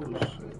Oh shit.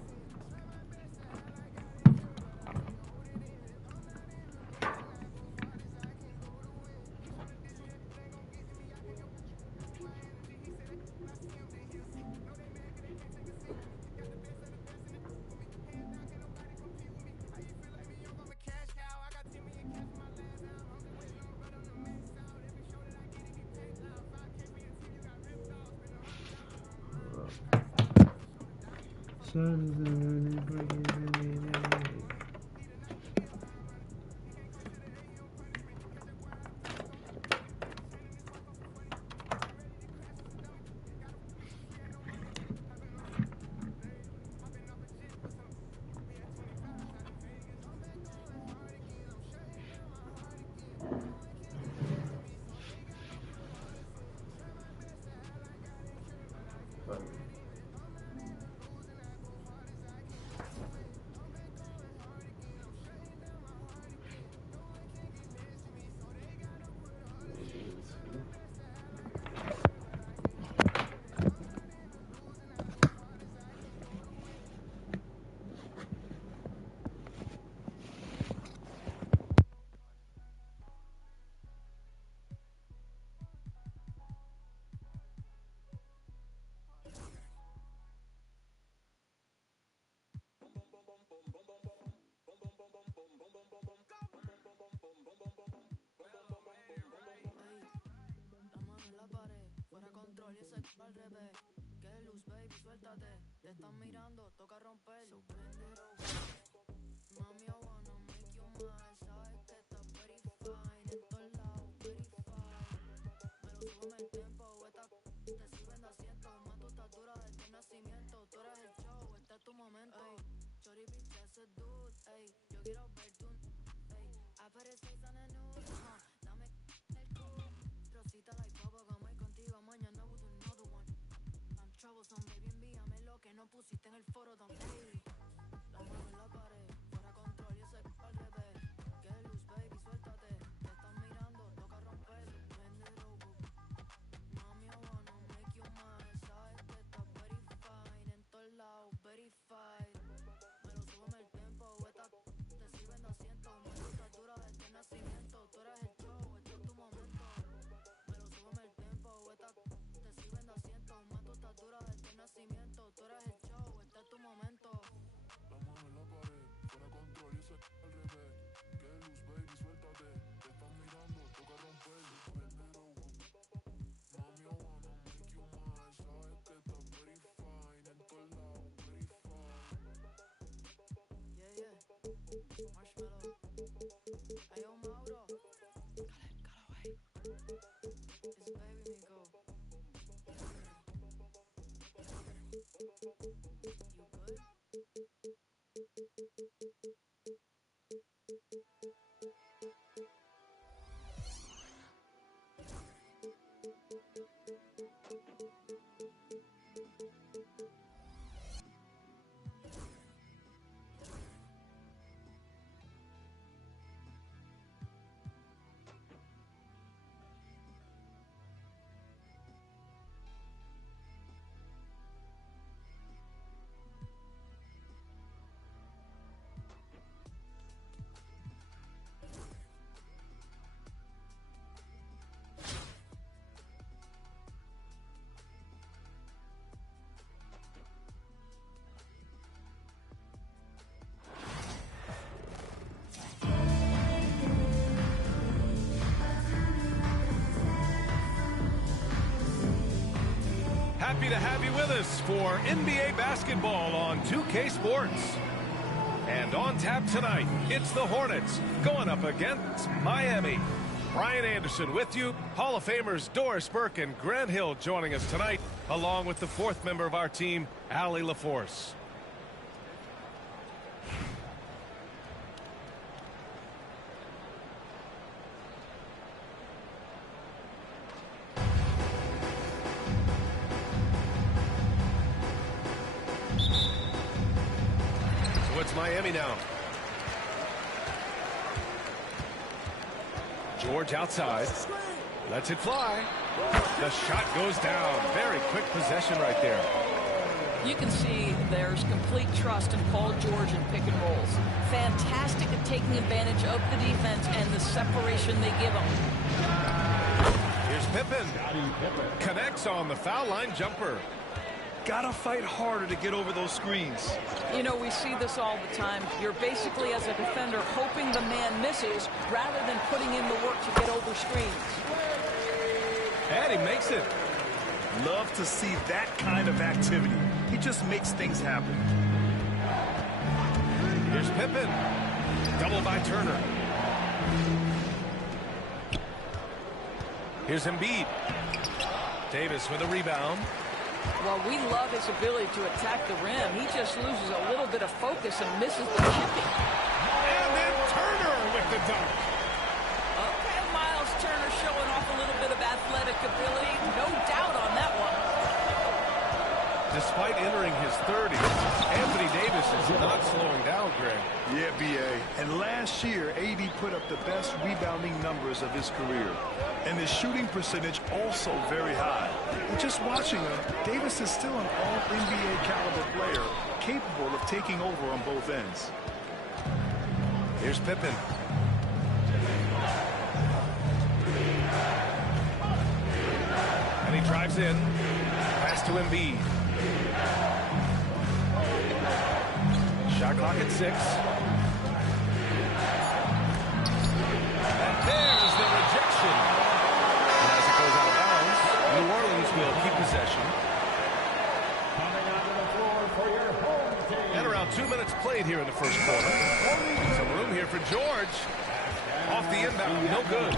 Happy to have you with us for NBA basketball on 2K Sports. And on tap tonight, it's the Hornets going up against Miami. Brian Anderson with you. Hall of Famers Doris Burke and Grant Hill joining us tonight, along with the fourth member of our team, Allie LaForce. Miami now. George outside. Lets it fly. The shot goes down. Very quick possession right there. You can see there's complete trust in Paul George in pick and rolls. Fantastic at taking advantage of the defense and the separation they give him. Here's Pippen. Connects on the foul line jumper. Gotta fight harder to get over those screens. You know, we see this all the time. You're basically, as a defender, hoping the man misses rather than putting in the work to get over screens. And he makes it. Love to see that kind of activity. He just makes things happen. Here's Pippen. Double by Turner. Here's Embiid. Davis with a rebound. Well, we love his ability to attack the rim. He just loses a little bit of focus and misses the chipping. And then Turner with the dunk. Okay, Miles Turner showing off a little bit of athletic ability. No doubt on that one. Despite entering his 30s, Anthony Davis is not slowing down, Greg. Yeah, B.A. And last year, AD put up the best rebounding numbers of his career. And his shooting percentage also very high. And just watching him, Davis is still an all-NBA caliber player, capable of taking over on both ends. Here's Pippen. And he drives in. Pass to Embiid. Shot clock at 6. And there's the rejection. And as it goes out of bounds, New Orleans will keep possession. And around 2 minutes played here in the first quarter. Some room here for George. Off the inbound, no good.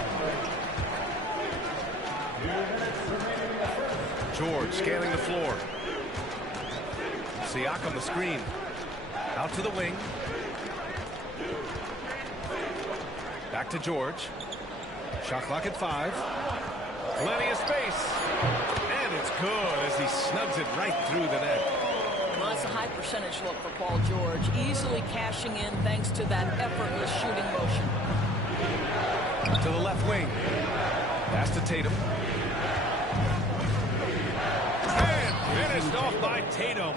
George scanning the floor. Siakam the screen. Out to the wing. Back to George. Shot clock at 5. Plenty of space. And it's good as he snugs it right through the net. Well, that's a high percentage look for Paul George. Easily cashing in thanks to that effortless shooting motion. To the left wing. Pass to Tatum. And finished off by Tatum.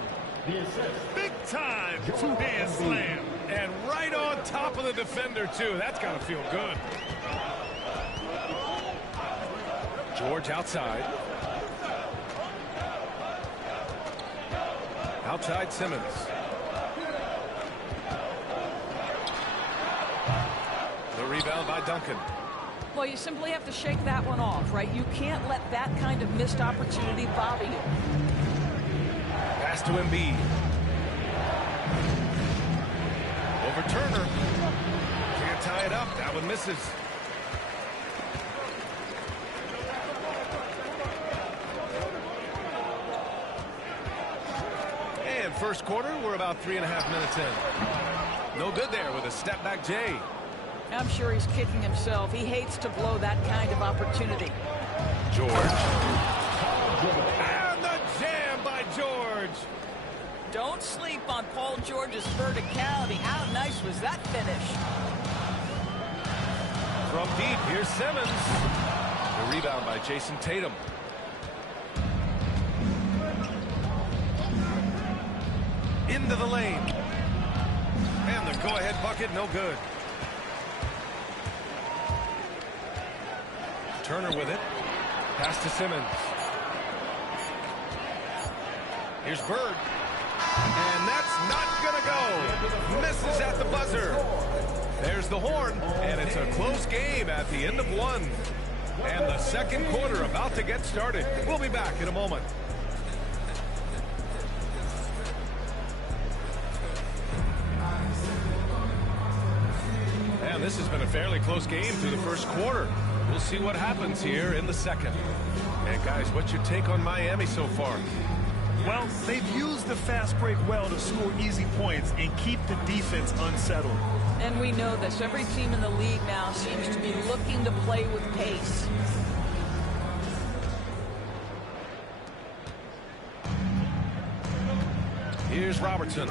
Big time two-hand slam. And right on top of the defender, too. That's got to feel good. George outside. Outside Simmons. The rebound by Duncan. Well, you simply have to shake that one off, right? You can't let that kind of missed opportunity bother you. Pass to Embiid. Over Turner. Can't tie it up. That one misses. And first quarter, we're about 3.5 minutes in. No good there with a step back Jay. I'm sure he's kicking himself. He hates to blow that kind of opportunity. George. And the jam by George. Don't sleep on Paul George's verticality. How nice was that finish? From deep, here's Simmons. The rebound by Jason Tatum. Into the lane. And the go-ahead bucket, no good. Turner with it. Pass to Simmons. Here's Bird. And that's not going to go. Misses at the buzzer. There's the horn. And it's a close game at the end of 1. And the second quarter about to get started. We'll be back in a moment. And this has been a fairly close game through the first quarter. We'll see what happens here in the second. And guys, what's your take on Miami so far? Well, they've used the fast break well to score easy points and keep the defense unsettled. And we know this. Every team in the league now seems to be looking to play with pace. Here's Robertson.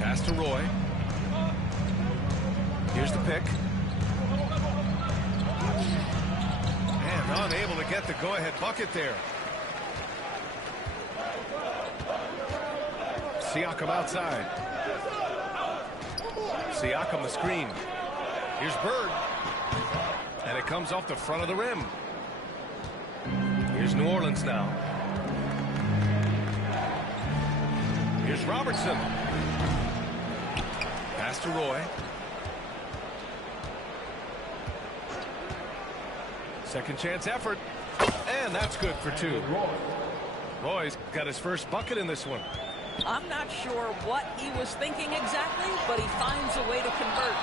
Pass to Roy. Here's the pick. And unable to get the go-ahead bucket there. Siakam outside. Siakam the screen. Here's Bird. And it comes off the front of the rim. Here's New Orleans now. Here's Robertson. Pass to Roy. Second chance effort. And that's good for two. Roy's got his first bucket in this one. I'm not sure what he was thinking exactly, but he finds a way to convert.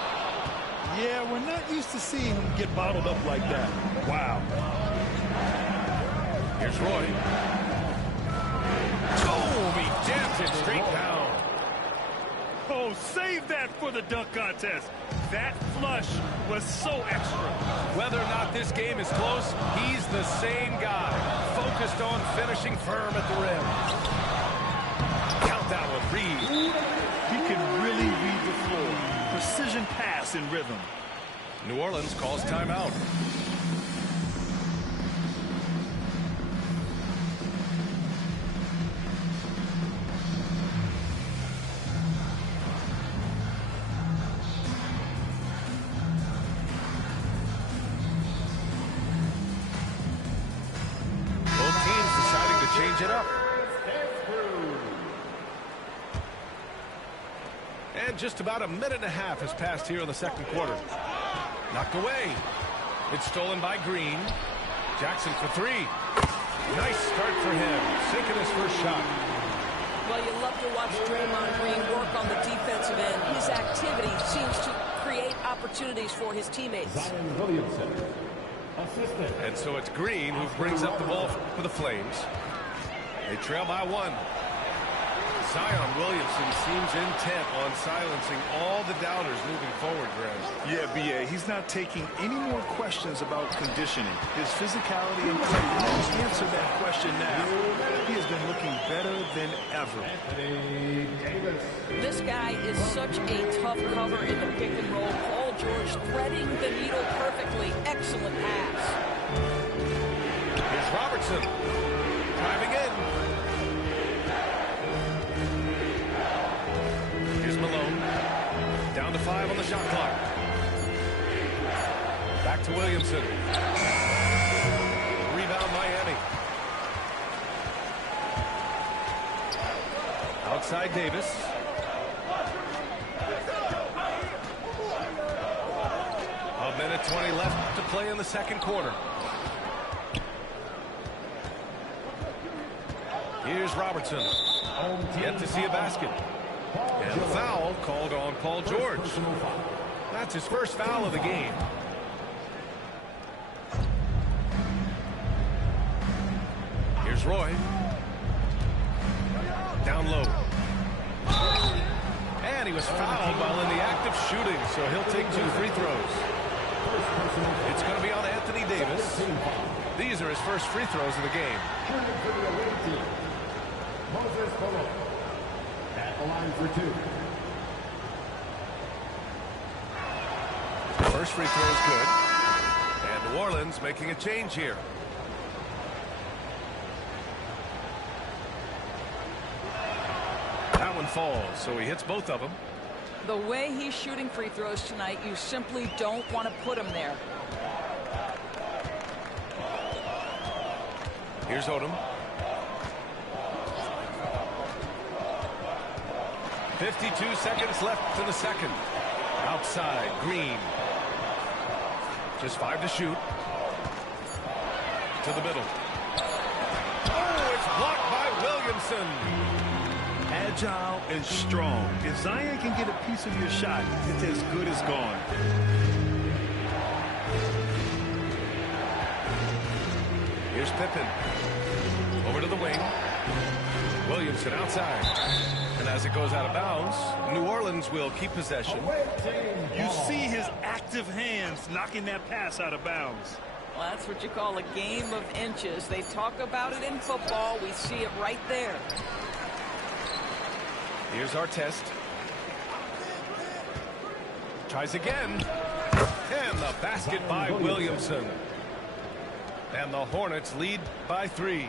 Yeah, we're not used to seeing him get bottled up like that. Wow. Here's Roy. Oh, he jams it straight down. Oh, save that for the dunk contest. That flush was so extra. Whether or not this game is close, he's the same guy. Focused on finishing firm at the rim. Count that one, Reed. He can really read the floor. Precision pass in rhythm. New Orleans calls timeout. Both teams deciding to change it up. And just about a minute and a half has passed here in the second quarter. Knocked away. It's stolen by Green. Jackson for three. Nice start for him. Sinking his first shot. Well, you love to watch Draymond Green work on the defensive end. His activity seems to create opportunities for his teammates. And so it's Green who brings up the ball for the Flames. They trail by one. Zion Williamson seems intent on silencing all the doubters moving forward, Graham. Yeah, B.A., he's not taking any more questions about conditioning. His physicality and play won't answer that question now. He has been looking better than ever. This guy is such a tough cover in the pick and roll. Paul George threading the needle perfectly. Excellent pass. Here's Robertson. Driving in. Here's Malone. Down to 5 on the shot clock. Back to Williamson. Rebound Miami. Outside Davis. A minute 20 left to play in the second quarter. Here's Robertson. Yet to see a basket. And a foul called on Paul George. That's his first foul of the game. Here's Roy. Down low. And he was fouled while in the act of shooting, so he'll take 2 free throws. It's going to be on Anthony Davis. These are his first free throws of the game. At the line for 2. First free throw is good. And New Orleans making a change here. That one falls, so he hits both of them. The way he's shooting free throws tonight, you simply don't want to put him there. Here's Odom. 52 seconds left in the second. Outside, Green. Just 5 to shoot. To the middle. Oh, it's blocked by Williamson. Agile and strong. If Zion can get a piece of your shot, it's as good as gone. Here's Pippen. Over to the wing. Williamson outside. And as it goes out of bounds, New Orleans will keep possession. You see his active hands knocking that pass out of bounds. Well, that's what you call a game of inches. They talk about it in football. We see it right there. Here's our test. Tries again. And the basket by Williamson. And the Hornets lead by 3.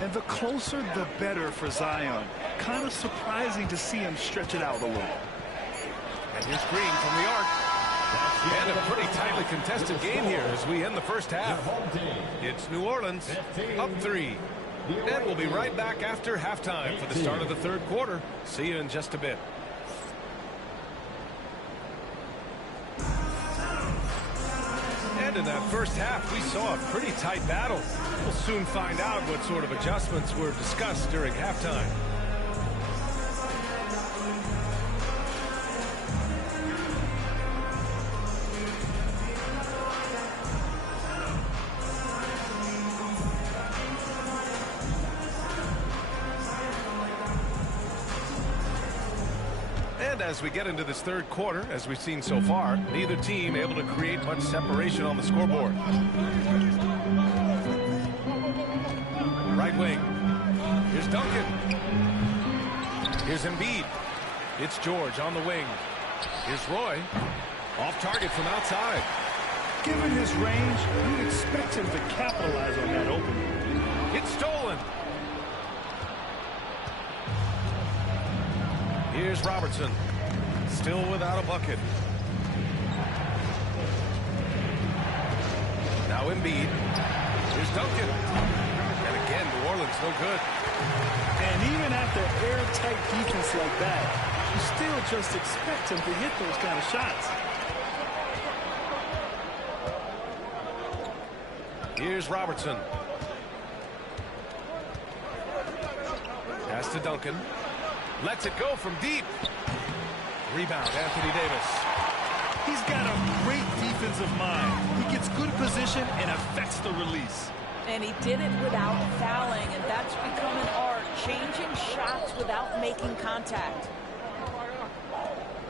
And the closer, the better for Zion. Kind of surprising to see him stretch it out a little. And here's Green from the arc. And a pretty tightly contested game here as we end the first half. It's New Orleans up 3. And we'll be right back after halftime for the start of the third quarter. See you in just a bit. And in that first half, we saw a pretty tight battle. We'll soon find out what sort of adjustments were discussed during halftime. And as we get into this third quarter, as we've seen so far, neither team able to create much separation on the scoreboard. Right wing. Here's Duncan. Here's Embiid. It's George on the wing. Here's Roy. Off target from outside. Given his range, you'd expect him to capitalize on that opening. It's stolen. Here's Robertson. Still without a bucket. Now Embiid. Here's Duncan. And again, New Orleans no good. And even after airtight defense like that, you still just expect him to hit those kind of shots. Here's Robertson. Pass to Duncan. Lets it go from deep. Rebound, Anthony Davis. He's got a great defensive mind. He gets good position and affects the release. And he did it without fouling, and that's become an art, changing shots without making contact.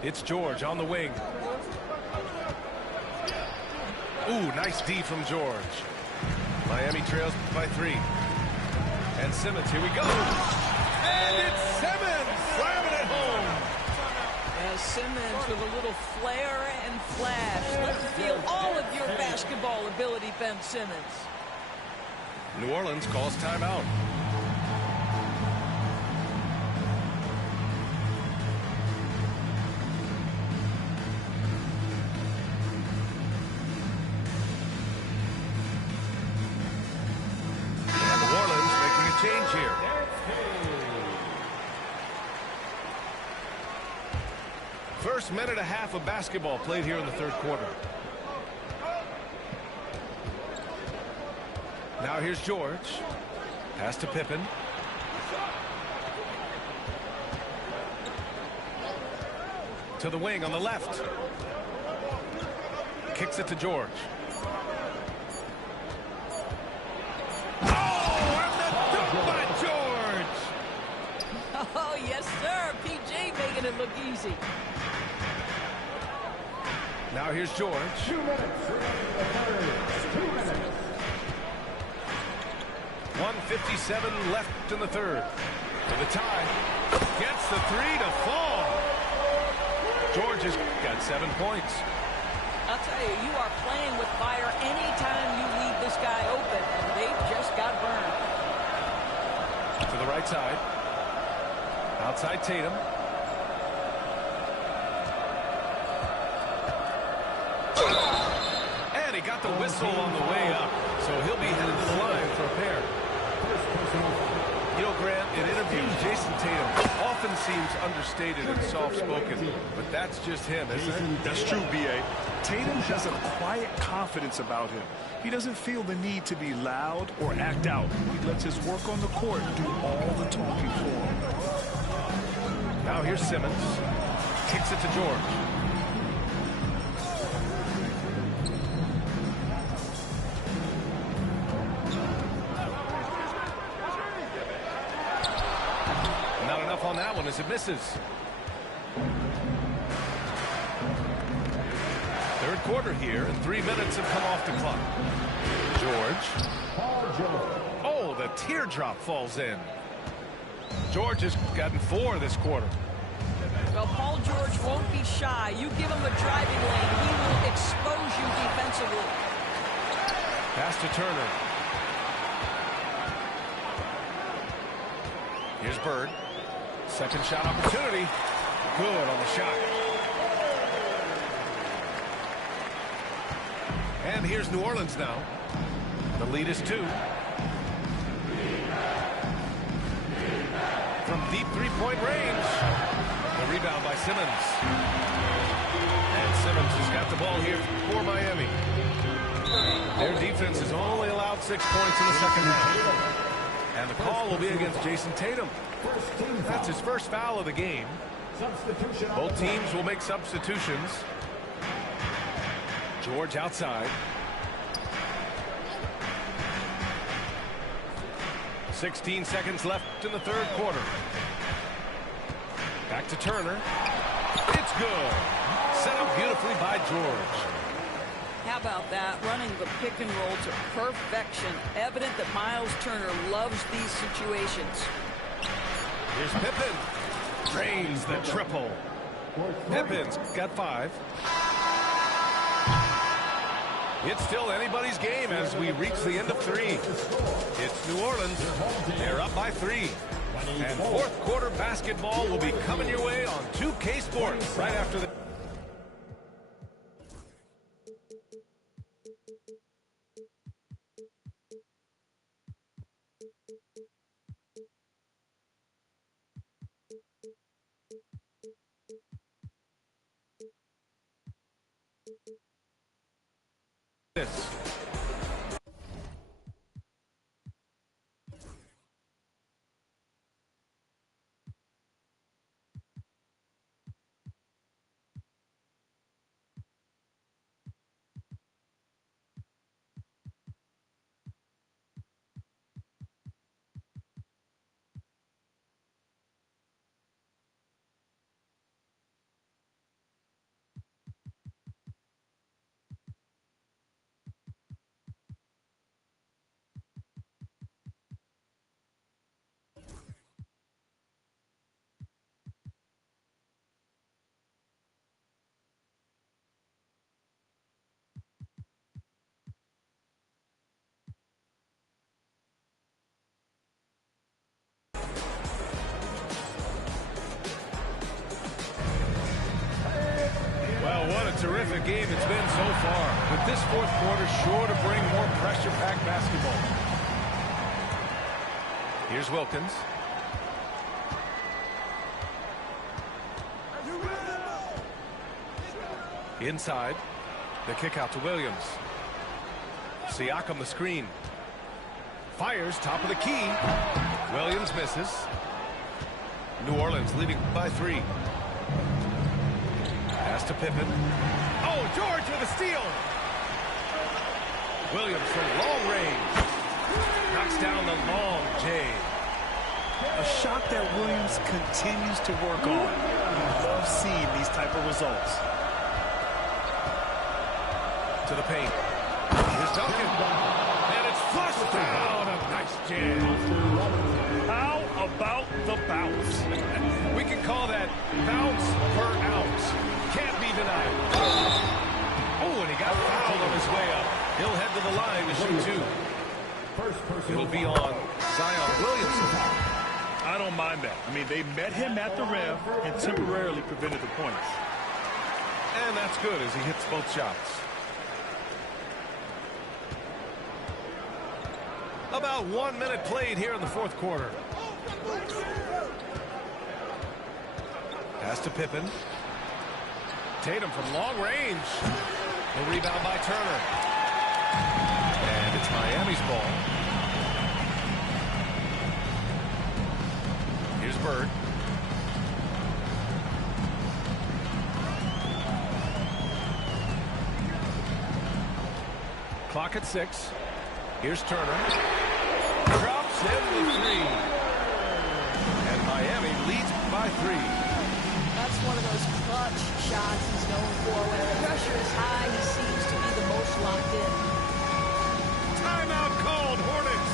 It's George on the wing. Ooh, nice D from George. Miami trails by 3. And Simmons, here we go. And it's Simmons slamming it home. As Simmons with a little flair and flash. Let's feel all of your basketball ability, Ben Simmons. New Orleans calls timeout. And New Orleans making a change here. First minute and a half of basketball played here in the third quarter. Now here's George. Pass to Pippen. To the wing on the left. Kicks it to George. Oh, and the dunk by George! Oh, yes, sir. PJ making it look easy. Now here's George. 2 minutes. 2 minutes. 1:57 left in the third. For the tie. Gets the 3 to fall. George has got 7 points. I'll tell you, you are playing with fire anytime you leave this guy open, and they just got burned. To the right side. Outside Tatum. And he got the whistle on the way up, so he'll be headed to the line for a pair. You know, Grant, in interviews, Jason Tatum often seems understated and soft-spoken, but that's just him, isn't it? That's true, B.A. Tatum has a quiet confidence about him. He doesn't feel the need to be loud or act out. He lets his work on the court do all the talking for him. Now here's Simmons. Kicks it to George. Not enough on that one as it misses. Third quarter here, and 3 minutes have come off the clock. George. Oh, the teardrop falls in. George has gotten 4 this quarter. Well, Paul George won't be shy. You give him a driving lane, he will expose you defensively. Pass to Turner. Here's Bird. Second shot opportunity. Good on the shot. And here's New Orleans now. The lead is 2. From deep three-point range. The rebound by Simmons. And Simmons has got the ball here for Miami. Their defense has only allowed 6 points in the second half. And the call will be against Jason Tatum. That's his first foul of the game. Both teams will make substitutions. George outside. 16 seconds left in the third quarter. Back to Turner. It's good. Set up beautifully by George. How about that? Running the pick and roll to perfection. Evident that Miles Turner loves these situations. Here's Pippen. Drains the triple. Pippen's got 5. It's still anybody's game as we reach the end of 3. It's New Orleans. They're up by 3. And fourth quarter basketball will be coming your way on 2K Sports right after the... this. What a terrific game it's been so far. But this fourth quarter sure to bring more pressure-packed basketball. Here's Wilkins. Inside. The kick out to Williams. Siakam the screen. Fires top of the key. Williams misses. New Orleans leading by 3. Pass to Pippen. Oh, George with a steal. Williams from long range. Knocks down the long J. A shot that Williams continues to work on. You love seeing these type of results. To the paint. Here's Duncan. And it's flushed down. A nice jam. How about the bounce? We can call that bounce per ounce. Can't be denied. Oh, and he got fouled on his way up. He'll head to the line to shoot 2. It'll be on Zion Williamson. I don't mind that. I mean, they met him at the rim and temporarily prevented the points. And that's good as he hits both shots. About 1 minute played here in the fourth quarter. Pass to Pippen. Tatum from long range. The rebound by Turner. And it's Miami's ball. Here's Bird. Clock at 6. Here's Turner. Drops in the 3. And Miami leads by 3. That's one of those clutch shots he's known for. When the pressure is high, he seems to be the most locked in. Timeout called, Hornets.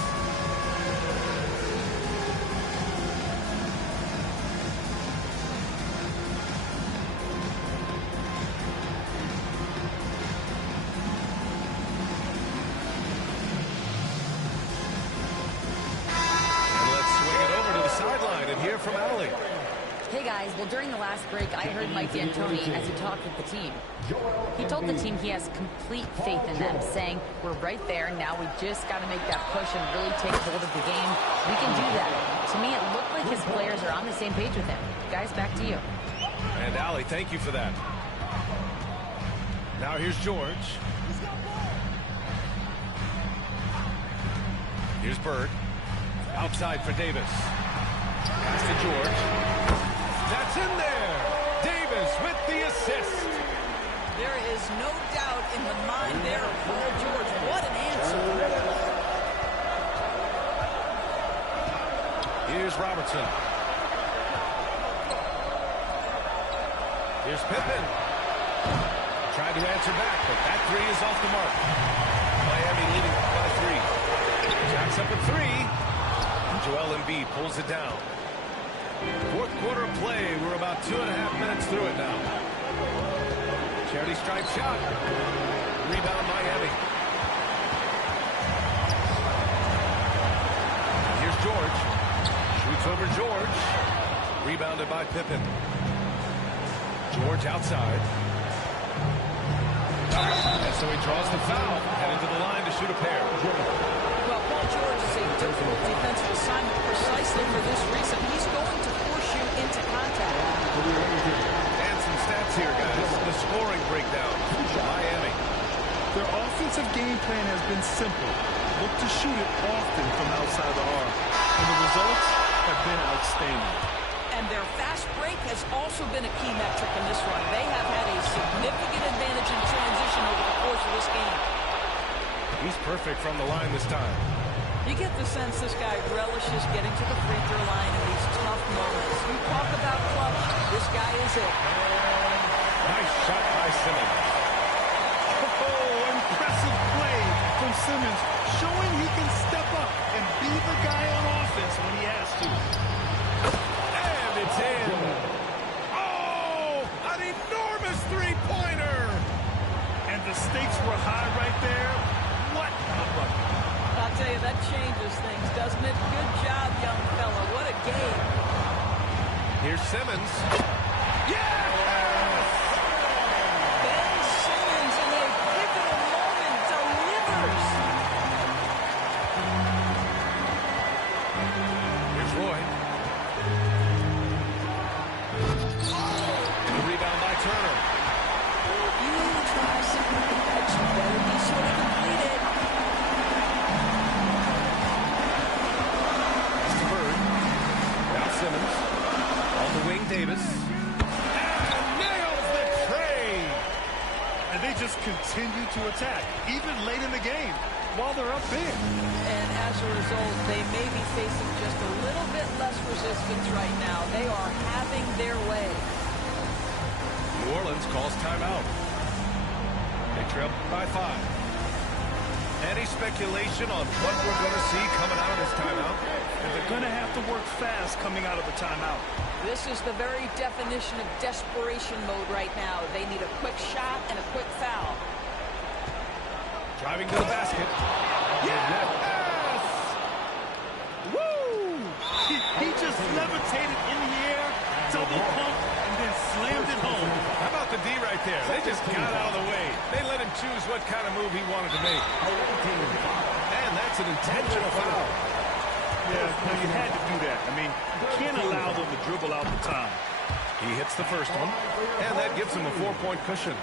Well, during the last break, I heard Mike D'Antoni as he talked with the team. He told the team he has complete faith in them, saying, we're right there, now we just got to make that push and really take hold of the game. We can do that. To me, it looked like his players are on the same page with him. Guys, back to you. And Allie, thank you for that. Now here's George. Here's Bird. Outside for Davis. Pass to George. That's in there. Davis with the assist. There is no doubt in the mind there of Paul George. What an answer. Here's Robertson. Here's Pippen. Tried to answer back, but that three is off the mark. Miami leading by 3. Jacks up a 3. And Joel Embiid pulls it down. Fourth quarter of play. We're about 2.5 minutes through it now. Charity stripe shot. Rebound Miami. Here's George. Shoots over George. Rebounded by Pippen. George outside. And so he draws the foul. Headed to the line to shoot a pair. Well, Paul George is a difficult defensive assignment precisely for this reason. He's going to force you into contact. And some stats here, guys. The scoring breakdown. Miami. Their offensive game plan has been simple. Look to shoot it often from outside the arc. And the results have been outstanding. And their fast break has also been a key metric in this run. They have had a significant advantage in transition over the course of this game. He's perfect from the line this time. You get the sense this guy relishes getting to the free throw line in these tough moments. You talk about clutch, this guy is it. Nice shot by Simmons. Oh, impressive play from Simmons, showing he can step up and be the guy on offense when he has to. And it's in. Oh, an enormous three-pointer. And the stakes were high right there. What a bucket. I'll tell you, that changes things, doesn't it? Good job, young fella. What a game. Here's Simmons. Yes! Ben Simmons in a pivotal moment delivers. Here's Roy. The rebound by Turner. You try something that you better be sort of completed. To Bird. Now Simmons. On the wing, Davis. And nails the tray. And they just continue to attack, even late in the game, while they're up big. And as a result, they may be facing just a little bit less resistance right now. They are having their way. New Orleans calls timeout. They trail by 5. Any speculation on what we're going to see coming out of this timeout? And they're going to have to work fast coming out of the timeout. This is the very definition of desperation mode right now. They need a quick shot and a quick foul. Driving to the basket. Yes! Woo! He just levitated in the air, double pump, and then slammed it home. How about the D right there? They just got out of the way. They let him choose what kind of move he wanted to make. And that's an intentional foul. Yeah, no, you had to do that. I mean, you can't allow them to dribble out the time. He hits the first one, and that gives him a 4-point cushion.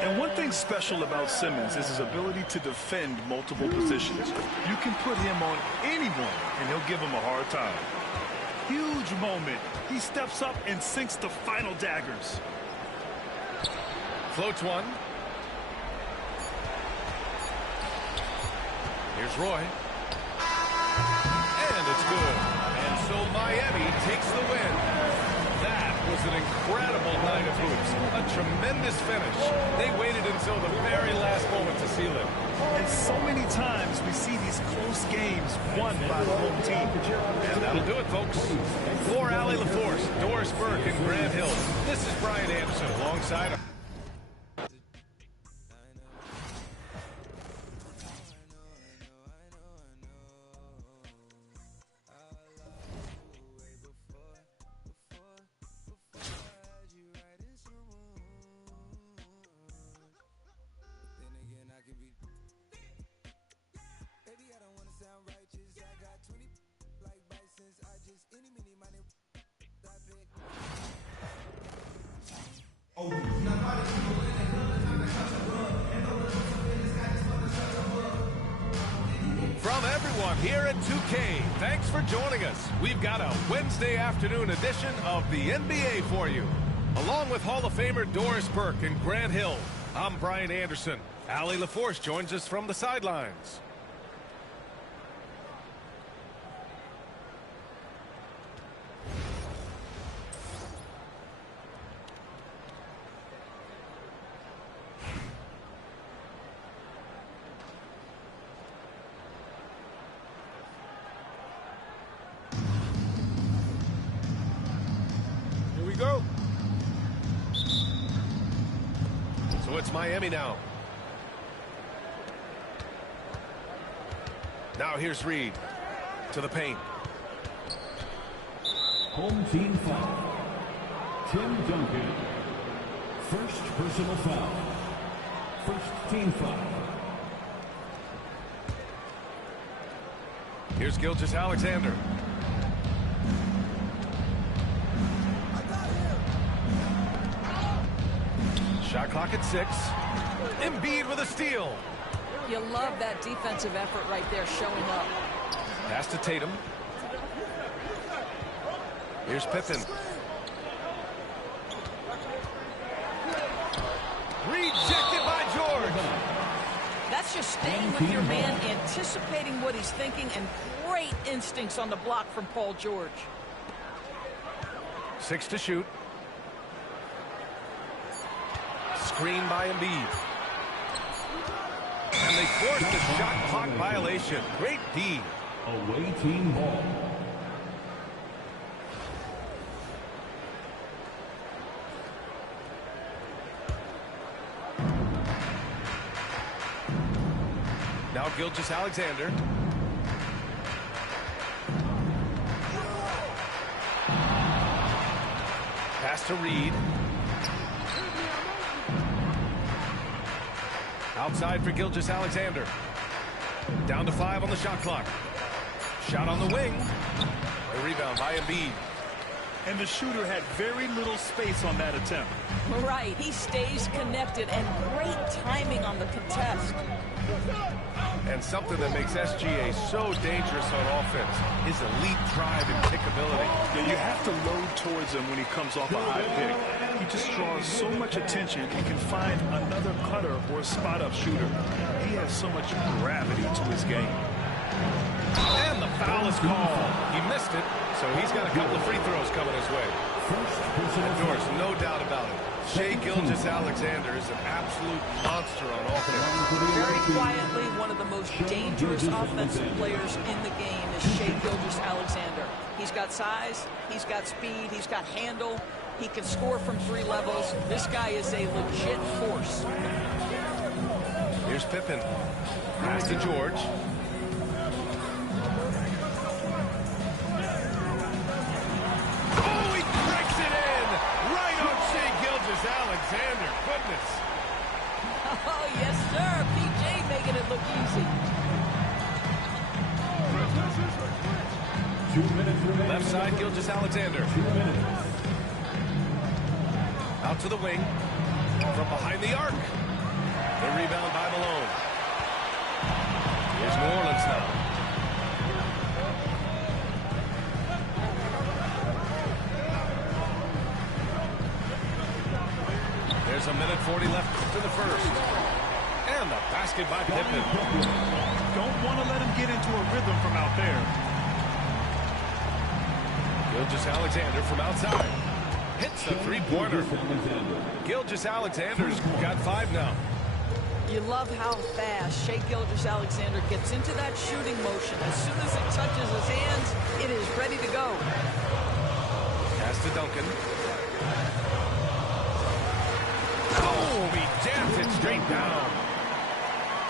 And one thing special about Simmons is his ability to defend multiple positions. You can put him on anyone, and he'll give him a hard time. Huge moment. He steps up and sinks the final daggers. Floats one. Here's Roy. And it's good. And so Miami takes the win. That was an incredible night of hoops. A tremendous finish. They waited until the very last moment to seal it. And so many times we see these close games won by the home team. And that'll do it, folks. For Allie LaForce, Doris Burke, and Grant Hill, this is Brian Anderson alongside everyone here at 2K. Thanks for joining us. We've got a Wednesday afternoon edition of the NBA for you. Along with Hall of Famer Doris Burke and Grant Hill, I'm Brian Anderson. Allie LaForce joins us from the sidelines. Go. So it's Miami now. Now here's Reed to the paint. Home team foul. Tim Duncan. First personal foul. First team foul. Here's Gilgeous-Alexander. Shot clock at 6. Embiid with a steal. You love that defensive effort right there showing up. Pass to Tatum. Here's Pippen. Rejected by George. That's just staying with your man, anticipating what he's thinking, and great instincts on the block from Paul George. 6 to shoot. Screen by Embiid. And they forced the shot clock violation. Great D. Away team ball. Now Gilgeous-Alexander. Pass to Reed. Outside for Gilgeous-Alexander. Down to 5 on the shot clock. Shot on the wing. A rebound by Embiid. And the shooter had very little space on that attempt. Right, he stays connected, and great timing on the contest. And something that makes SGA so dangerous on offense, his elite drive and kickability. Yeah, you have to load towards him when he comes off a high pick. He just draws so much attention and can find another cutter or spot-up shooter. He has so much gravity to his game. And the foul is called. He missed it, so he's got a couple of free throws coming his way. And Doris, no doubt about it. Shai Gilgeous-Alexander is an absolute monster on offense. Very quietly, one of the most dangerous offensive players in the game is Shai Gilgeous-Alexander. He's got size, he's got speed, he's got handle. He can score from 3 levels. This guy is a legit force. Here's Pippen. Pass to George. Oh, he breaks it in! Right on Shai Gilgeous-Alexander. Goodness. Oh, yes, sir. PJ making it look easy. 2 minutes remaining. Left side, Gilgeous-Alexander. 2 minutes. Out to the wing. From behind the arc. The rebound by Malone. Here's New Orleans now. There's a minute 40 left to the first. And the basket by Pippen. Don't want to let him get into a rhythm from out there. Gilgeous-Alexander from outside. Hits the three-pointer. Gilgeous-Alexander's got 5 now. You love how fast Shai Gilgeous-Alexander gets into that shooting motion. As soon as it touches his hands, it is ready to go. Pass to Duncan. Oh, he jams it straight down.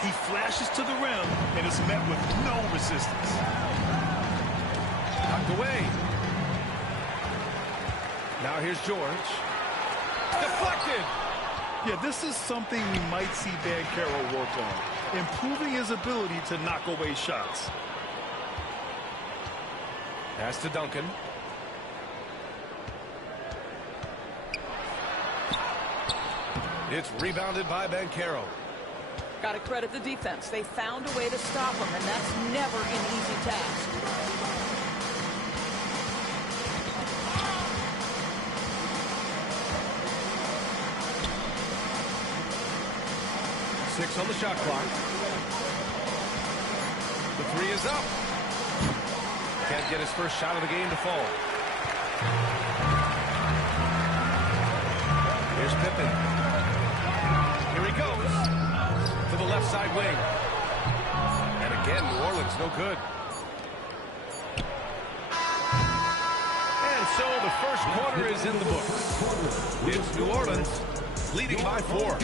He flashes to the rim and is met with no resistance. Knocked away. Now here's George. Deflected. Yeah, this is something we might see Banchero work on. Improving his ability to knock away shots. Pass to Duncan. It's rebounded by Banchero. Got to credit the defense. They found a way to stop him, and that's never an easy task. Six on the shot clock. The three is up. Can't get his first shot of the game to fall. Here's Pippen. Here he goes. To the left side wing. And again, New Orleans no good. And so the first quarter is in the books. It's New Orleans leading by 4.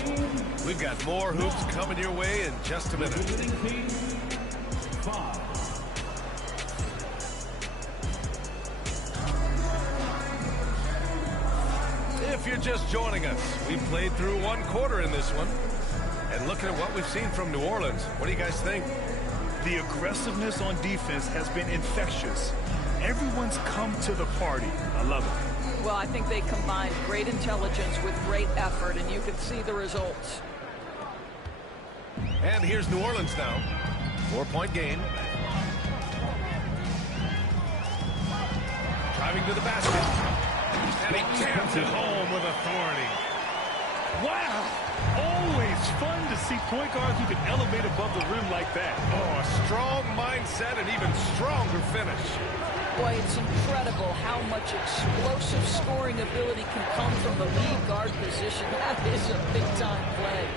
We've got more hoops coming your way in just a minute. If you're just joining us, we've played through 1 quarter in this one. And looking at what we've seen from New Orleans, what do you guys think? The aggressiveness on defense has been infectious. Everyone's come to the party. I love it. Well, I think they combined great intelligence with great effort, and you can see the results. And here's New Orleans now. 4-point game. Driving to the basket. And he jams it home with authority. Wow! Always fun to see point guards who can elevate above the rim like that. Oh, a strong mindset and even stronger finish. Boy, it's incredible how much explosive scoring ability can come from the lead guard position. That is a big-time play.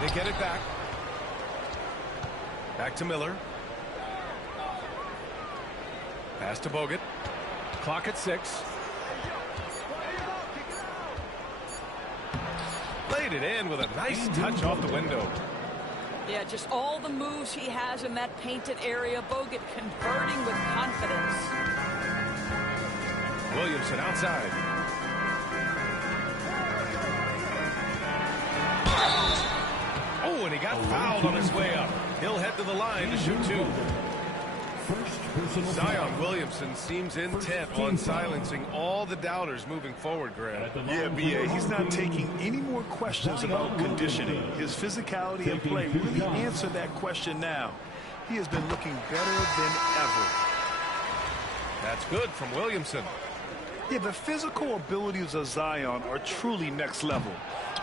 They get it back. Back to Miller. Pass to Bogut. Clock at 6. Laid it in with a nice touch off the window. Yeah, just all the moves he has in that painted area. Bogut converting with confidence. Williamson outside. Oh, and he got fouled on his way up. He'll head to the line to shoot 2. Zion Williamson seems intent on silencing all the doubters moving forward, Graham. Yeah, B.A., he's not taking any more questions about conditioning. His physicality and play really answer that question now. He has been looking better than ever. That's good from Williamson. Yeah, the physical abilities of Zion are truly next level.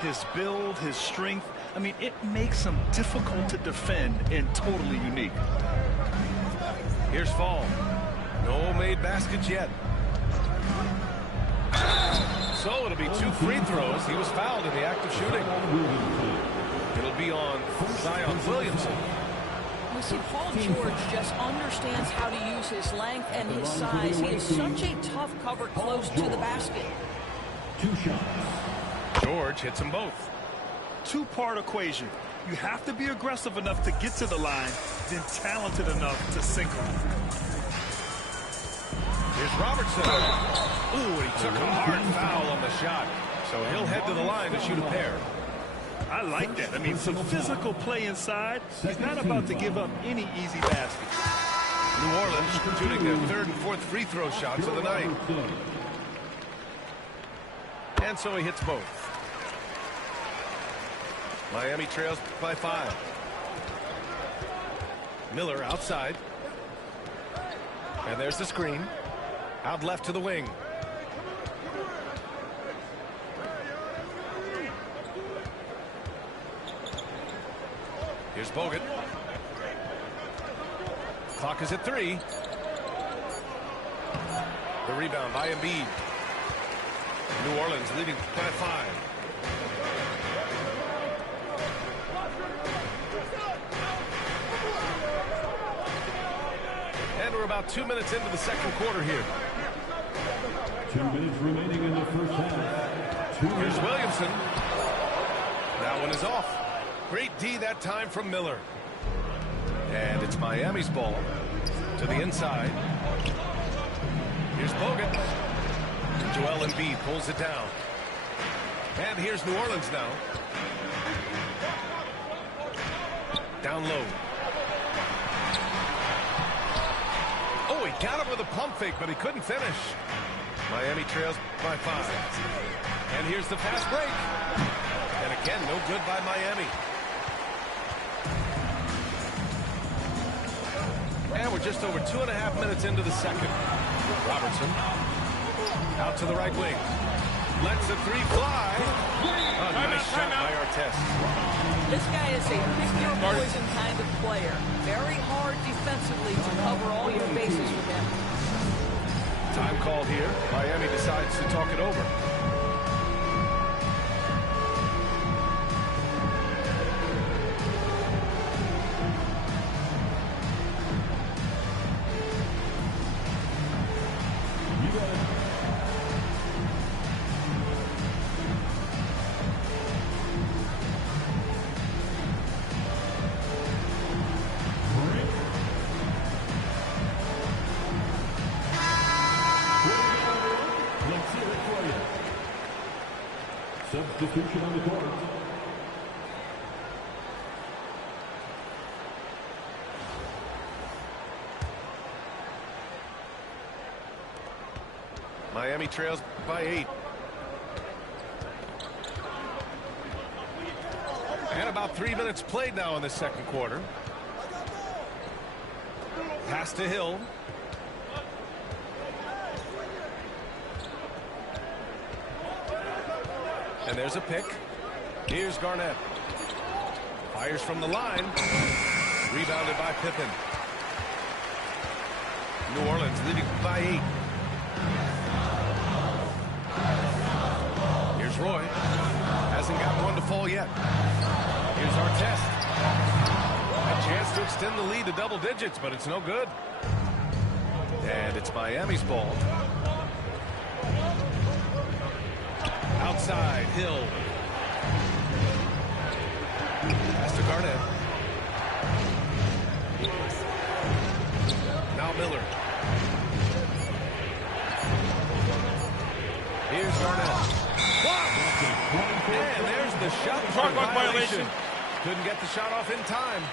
His build, his strength, I mean, it makes him difficult to defend and totally unique. Here's Fall. No made baskets yet. So it'll be 2 free throws. He was fouled in the act of shooting. It'll be on Zion Williamson. You see, Paul George just understands how to use his length and his size. He is such a tough cover close to the basket. 2 shots. George hits them both. 2-part equation. You have to be aggressive enough to get to the line, then talented enough to sink them. Here's Robertson. Ooh, and he took a hard foul on the shot. So he'll head to the line to shoot a pair. I like that. I mean, some physical play inside. He's not about to give up any easy baskets. New Orleans shooting their 3rd and 4th free throw shots of the night. And so he hits both. Miami trails by 5. Miller outside. And there's the screen. Out left to the wing. Here's Bogut. Clock is at 3. The rebound by Embiid. New Orleans leading by 5. And we're about 2 minutes into the second quarter here. 2 minutes remaining in the first half. Here's Williamson. That one is off. Great D that time from Miller. And it's Miami's ball. To the inside. Here's Bogut. Joel Embiid pulls it down. And here's New Orleans now. Down low. Oh, he got him with a pump fake, but he couldn't finish. Miami trails by 5. And here's the fast break. And again, no good by Miami. And we're just over 2.5 minutes into the second. Robertson out to the right wing. Lets the three fly. A nice shot by Artest. This guy is a pick-your-poison kind of player. Very hard defensively to cover all your bases with him. Time called here. Miami decides to talk it over. Substitution on the court. Miami trails by 8. And about 3 minutes played now in the second quarter. Pass to Hill. And there's a pick. Here's Garnett. Fires from the line. Rebounded by Pippen. New Orleans leading by 8. Here's Roy. Hasn't got one to fall yet. Here's Artest. A chance to extend the lead to double digits, but it's no good. And it's Miami's ball. Outside, Hill. Pass to Garnett. Now Miller. Here's Garnett. And there's the shot clock violation. Couldn't get the shot off in time.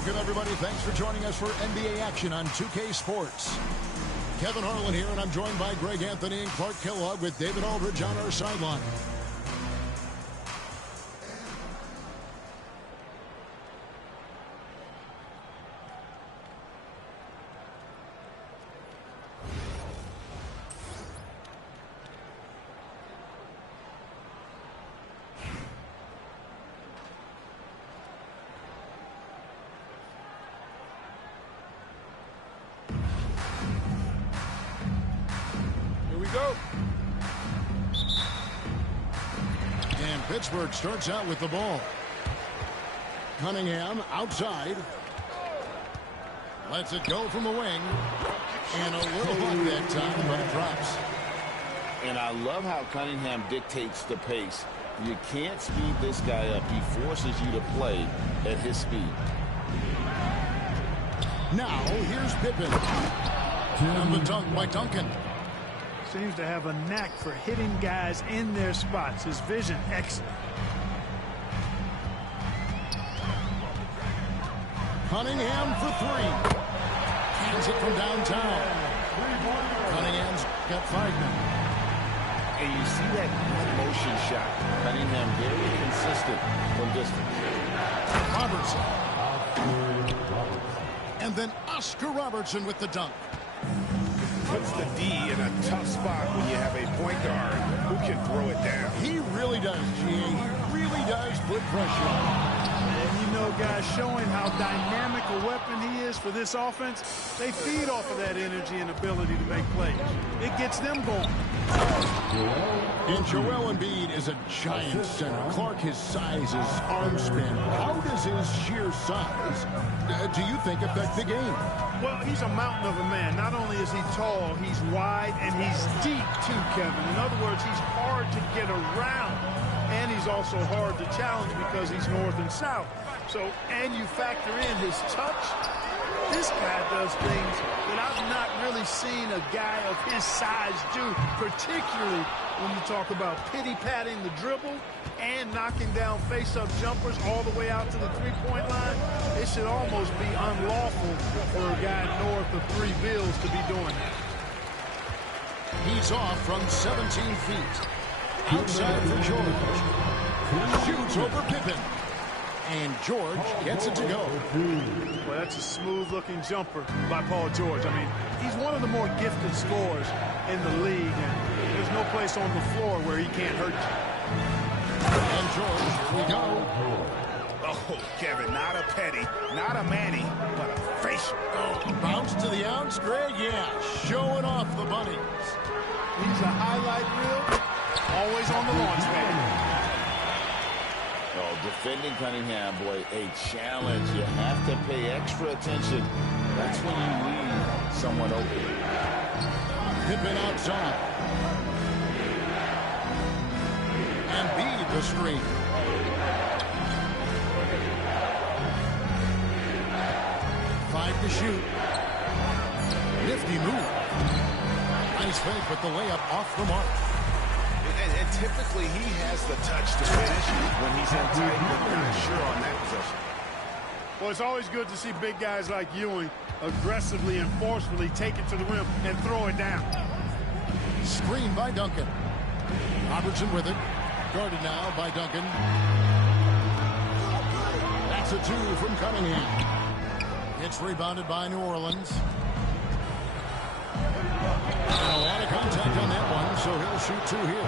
Welcome, everybody. Thanks for joining us for NBA action on 2K Sports. Kevin Harlan here, and I'm joined by Greg Anthony and Clark Kellogg with David Aldridge on our sideline. Go. And Pittsburgh starts out with the ball. Cunningham outside. Lets it go from the wing. And a little luck that time, but it drops. And I love how Cunningham dictates the pace. You can't speed this guy up. He forces you to play at his speed. Now, here's Pippen. And the dunk by Duncan. Seems to have a knack for hitting guys in their spots. His vision excellent. Cunningham for three. Hands it from downtown. Cunningham's got 5 now. And you see that motion shot. Cunningham very consistent from distance. Robertson. And then Oscar Robertson with the dunk. Puts the D in a tough spot when you have a point guard who can throw it down. He really does, G.A. He really does put pressure on. And you know, guys, showing how dynamic a weapon he is for this offense, they feed off of that energy and ability to make plays. It gets them going. And Joel Embiid is a giant center. Clark, his size, his arm span. How does his sheer size, do you think, affect the game? Well, he's a mountain of a man. Not only is he tall, he's wide, and he's deep, too, Kevin. In other words, he's hard to get around. And he's also hard to challenge because he's north and south. So, and you factor in his touch. This guy does things that I've not really seen a guy of his size do, particularly when you talk about pity-patting the dribble and knocking down face-up jumpers all the way out to the three-point line. It should almost be unlawful for a guy north of 3 bills to be doing that. He's off from 17 feet. Outside for George. Shoots over Pippen. And George gets it to go. Well, that's a smooth-looking jumper by Paul George. I mean, he's one of the more gifted scorers in the league, and there's no place on the floor where he can't hurt you. And George, here we go. Oh, Kevin, not a petty, not a Manny, but a facial. Oh, bounce to the ounce, Greg. Yeah, showing off the bunnies. He's a highlight reel, always on the launch pad. Oh, defending Cunningham, boy, a challenge. You have to pay extra attention. That's when you leave someone open. Pippen outside. And beat the screen. Five to shoot. Nifty move. Nice fake, but the layup off the mark. And typically he has the touch to finish when he's in tight, but not sure on that possession. Well, it's always good to see big guys like Ewing aggressively and forcefully take it to the rim and throw it down. Screen by Duncan. Robertson with it. Guarded now by Duncan. That's a 2 from Cunningham. It's rebounded by New Orleans. And a lot of contact on that one, so he'll shoot 2 here.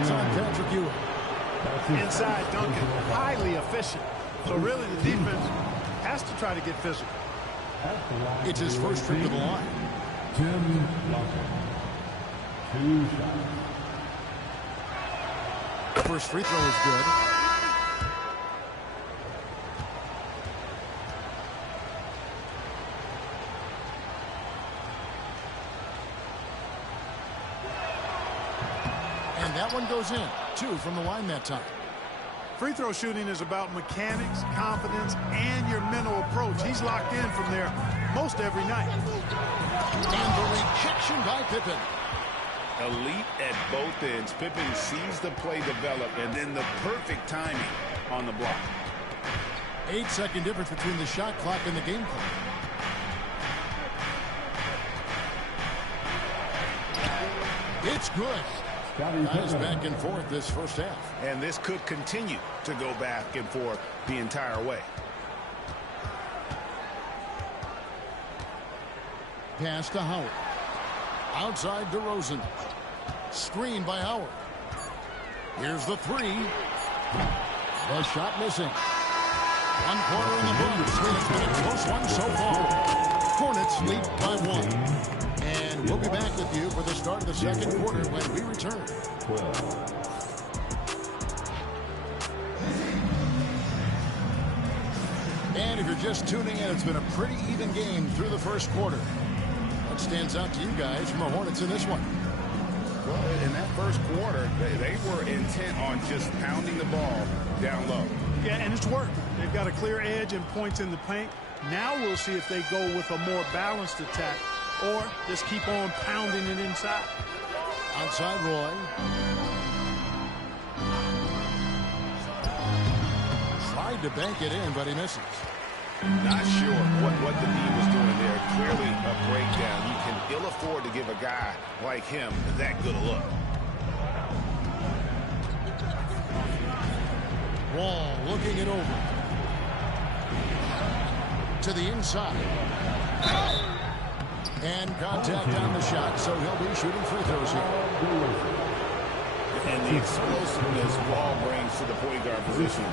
It's on Patrick Ewing. Inside Duncan, highly efficient. So really the defense has to try to get physical. It's his first trip to the line. Tim Locker. 2 shots. First free throw is good. And that one goes in. 2 from the line that time. Free throw shooting is about mechanics, confidence, and your mental approach. He's locked in from there most every night. And the rejection by Pippen. Elite at both ends. Pippen sees the play develop, and then the perfect timing on the block. 8-second difference between the shot clock and the game clock. It's good. Guys back and forth this first half. And this could continue to go back and forth the entire way. Pass to Howard. Outside DeRozan. Screen by Howard. Here's the three. The shot missing. One quarter in the books. It's been a close one so far. Hornets lead by 1. And we'll be back with you for the start of the second quarter when we return. And if you're just tuning in, it's been a pretty even game through the first quarter. What stands out to you guys from the Hornets in this one? Well, in that first quarter, they were intent on just pounding the ball down low. Yeah, and it's worked. They've got a clear edge and points in the paint. Now we'll see if they go with a more balanced attack or just keep on pounding it inside. Outside Roy. Tried to bank it in, but he misses. Not sure what the D was doing there. Clearly a breakdown. You can ill afford to give a guy like him that good a look. Wall looking it over. To the inside. And contact on the shot, so he'll be shooting free throws here. And the explosiveness Wall brings to the point guard position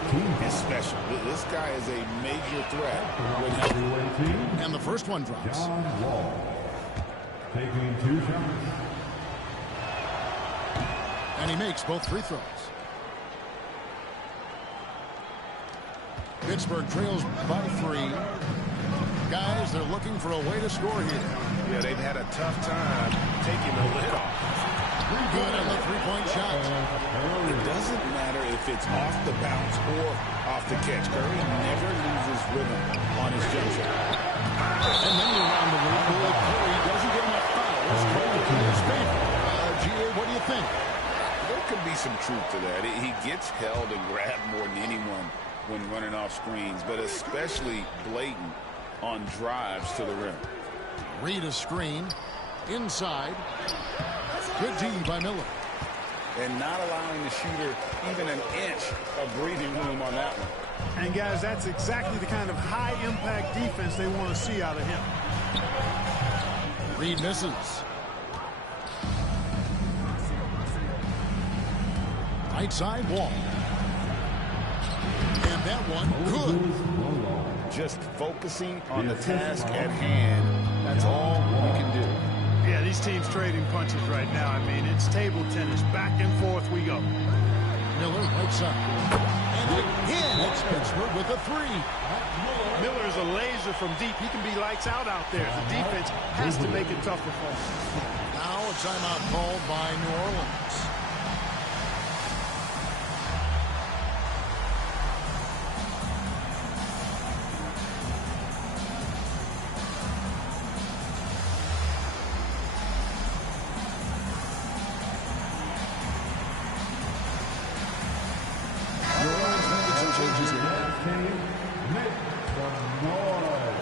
is special. This guy is a major threat. And the first one drops. Wall taking 2 shots. And he makes both free throws. Pittsburgh trails by 3. Guys, they're looking for a way to score here. Yeah, they've had a tough time taking the lid off. Good on the three-point shot. It doesn't matter if it's off the bounce or off the catch. Curry never loses rhythm on his jump shot. And then around the rim, Curry doesn't get enough fouls. In his favor. G.A., what do you think? There could be some truth to that. He gets held and grabbed more than anyone when running off screens, but especially blatant on drives to the rim. Read a screen. Inside. Good D by Miller. And not allowing the shooter even an inch of breathing room on that one. And guys, that's exactly the kind of high-impact defense they want to see out of him. Reed misses. Right side Wall. And that one good. Just focusing on the task at hand. That's all we can do. Yeah, these teams trading punches right now. I mean, it's table tennis. Back and forth we go. Miller right side. And again, it's Pittsburgh with a 3. Miller is a laser from deep. He can be lights out there. The defense has to make it tougher for him. Now a timeout called by New Orleans.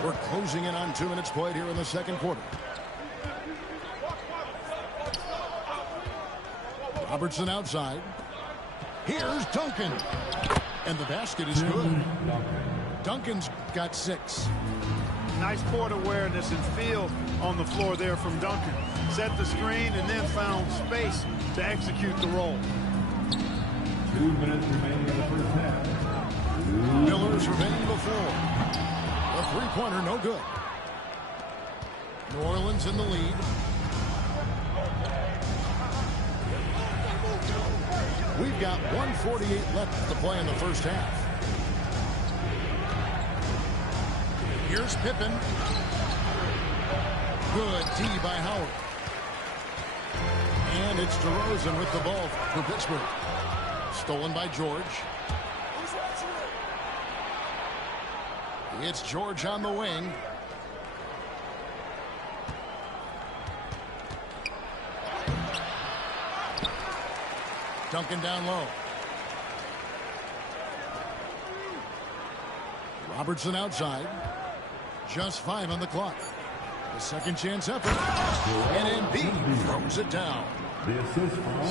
We're closing in on 2 minutes played here in the second quarter. Robertson outside. Here's Duncan. And the basket is good. Duncan's got 6. Nice court awareness and feel on the floor there from Duncan. Set the screen and then found space to execute the roll. 2 minutes remaining in the first half. Miller surveying the floor. A three-pointer, no good. New Orleans in the lead. We've got 1:48 left to play in the first half. Here's Pippen. Good D by Howard. And it's DeRozan with the ball for Pittsburgh. Stolen by George. It's George on the wing. Duncan down low. Robertson outside. Just 5 on the clock. The second chance effort. And Embiid throws it down.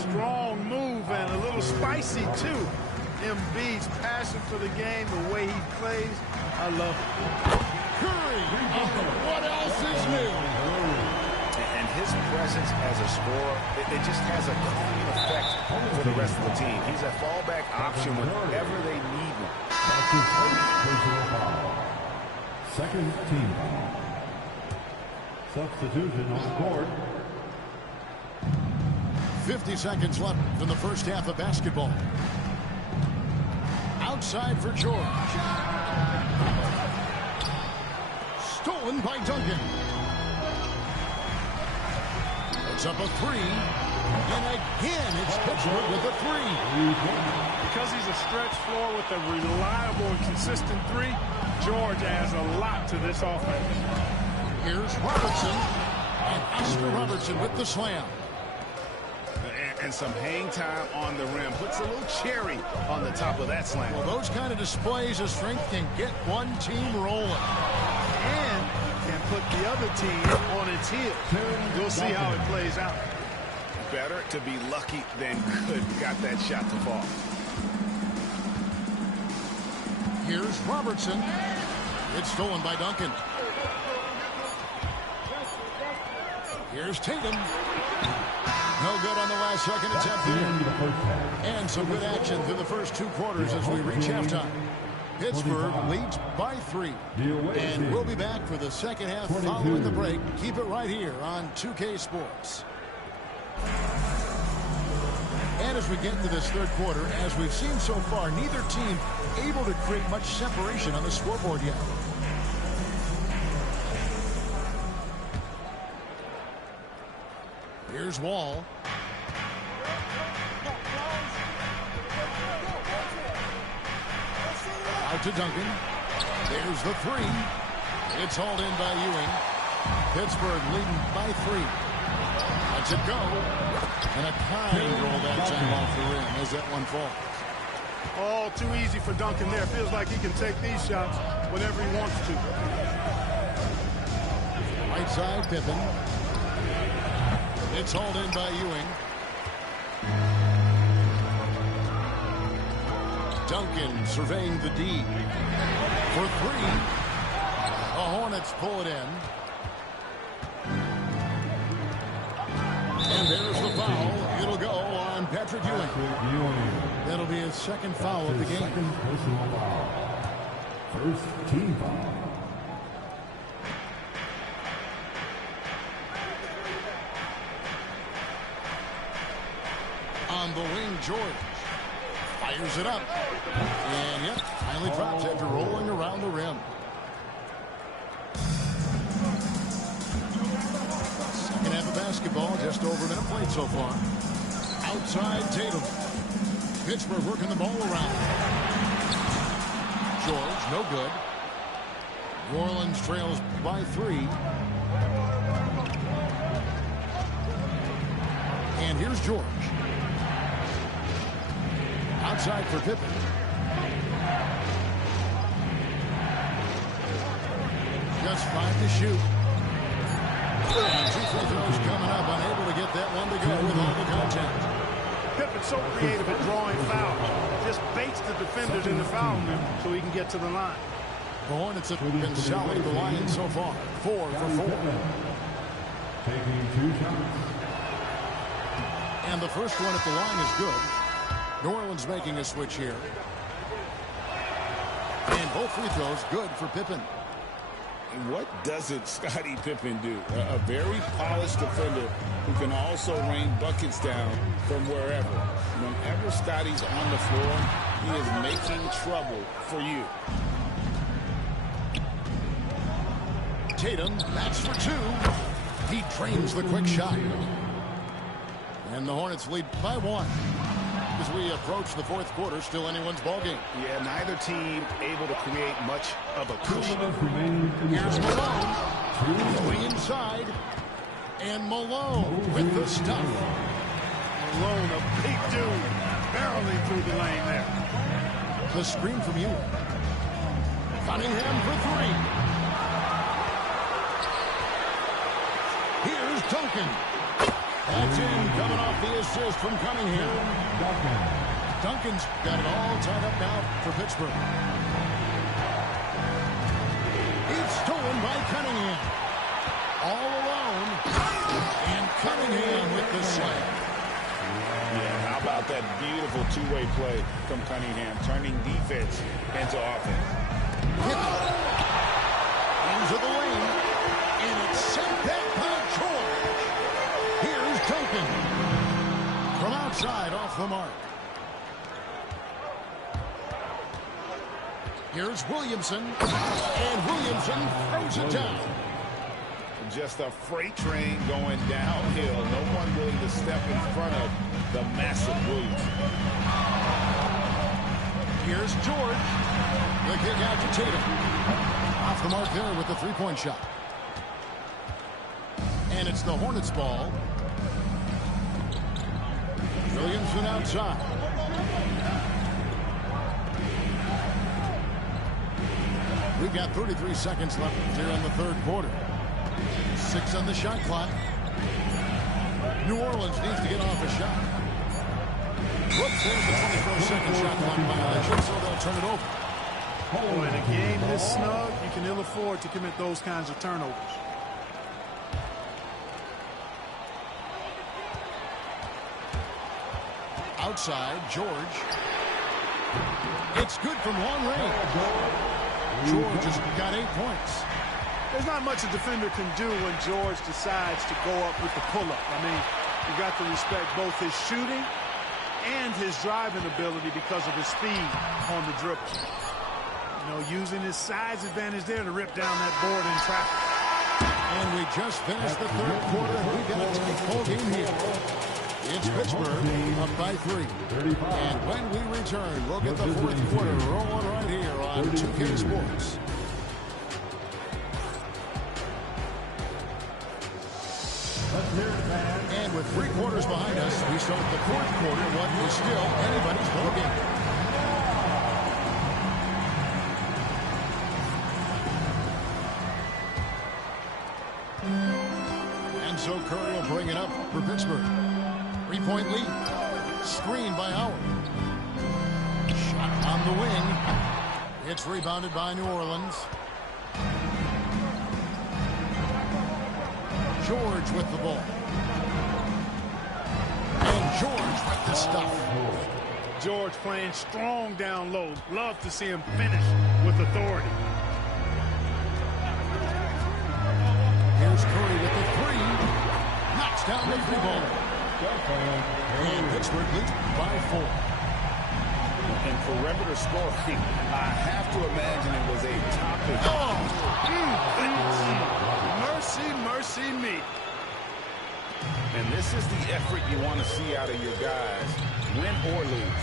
Strong move and a little spicy, too. Embiid's passion for the game, the way he plays, I love it. Curry, what else is new? And his presence as a scorer, it just has a calming effect for the rest of the team. He's a fallback option whenever they need him. That's his first personal foul. Second team foul. Substitution on court. 50 seconds left in the first half of basketball. Outside for George. Stolen by Duncan. It's up a 3. And again, it's Pittsburgh with a 3. Because he's a stretch floor with a reliable and consistent 3, George adds a lot to this offense. Here's Robertson. And Oscar Robertson with the slam. And some hang time on the rim. Puts a little cherry on the top of that slam. Well, those kind of displays of strength can get one team rolling. And can put the other team on its heels. You'll see how it plays out. Better to be lucky than good. Got that shot to fall. Here's Robertson. It's stolen by Duncan. Here's Tatum. No good on the last second attempt here. And some good action through the first 2 quarters as we reach halftime. Pittsburgh leads by 3. And we'll be back for the second half following the break. Keep it right here on 2K Sports. And as we get into this third quarter, as we've seen so far, neither team able to create much separation on the scoreboard yet. Here's Wall. Out to Duncan. There's the 3. It's hauled in by Ewing. Pittsburgh leading by 3. Lets it go. And a kind roll that time off the rim as that one falls. All too easy for Duncan there. Feels like he can take these shots whenever he wants to. Right side, Pippen. It's hauled in by Ewing. Duncan surveying the D. For 3. The Hornets pull it in. And there's the foul. It'll go on Patrick Ewing. That'll be his second foul of the game. Second personal foul. First team foul. On the wing, George fires it up. And yep, finally drops after rolling around the rim. Second half of basketball, just over a minute played so far. Outside Tatum. Pittsburgh working the ball around. George, no good. New Orleans trails by 3. And here's George. Outside for Pippen. Just 5 to shoot. And 2 free throws coming up. Unable to get that one to go with all the contact. Pippen's so creative at drawing fouls. Just baits the defenders in the foul loop so he can get to the line. The Hornets have been solid at the line so far. 4 for 4. Taking 2 shots. And the first one at the line is good. New Orleans making a switch here. And both free throws good for Pippen. And what doesn't Scottie Pippen do? A very polished defender who can also rain buckets down from wherever. Whenever Scottie's on the floor, he is making trouble for you. Tatum, that's for 2. He drains the quick shot. And the Hornets lead by 1. As we approach the fourth quarter, still anyone's ballgame. Yeah, neither team able to create much of a cushion. Here's Malone. Going inside. And Malone with the stuff. Malone, a big dude, barreling through the lane there. The screen from you. Cunningham for three. Here's Duncan. That's in, coming off the assist from Cunningham. Duncan's got it all tied up now for Pittsburgh. It's stolen by Cunningham. All alone. And Cunningham with the slam. Yeah, how about that beautiful two-way play from Cunningham, turning defense into offense. Into the lane. And it's sent back by George. Here's Duncan. From outside, off the mark. Here's Williamson. And Williamson throws it down. Just a freight train going downhill. No one willing to step in front of the massive Williamson. Here's George. The kick out to Tatum. Off the mark there with the three-point shot. And it's the Hornets ball. Williamson outside. We've got 33 seconds left here in the third quarter. 6 on the shot clock. New Orleans needs to get off a shot. Whoops, there's the 24-second shot clock violation, so they'll turn it over. Oh, in a game this snug, you can ill afford to commit those kinds of turnovers. Outside, George. It's good from long range. George has got 8 points. There's not much a defender can do when George decides to go up with the pull-up. I mean, you got to respect both his shooting and his driving ability because of his speed on the dribble. You know, using his size advantage there to rip down that board in traffic. And we just finished the third quarter, and we've got a tight ball game here. It's Pittsburgh up by 3. And when we return, we'll get the fourth quarter rolling right here on 2K Sports. And with 3 quarters behind us, we start the fourth quarter, what is still anybody's ball game. And so Curry will bring it up for Pittsburgh. 3-point lead. Screen by Howard. Shot on the wing. It's rebounded by New Orleans. George with the ball. And George with the stuff. George playing strong down low. Love to see him finish with authority. Here's Curry with the 3. Knocks down the 3-ball. And Pittsburgh leads by 4. And perimeter scoring, I have to imagine it was a topic. Mercy, mercy me. And this is the effort you want to see out of your guys, win or lose.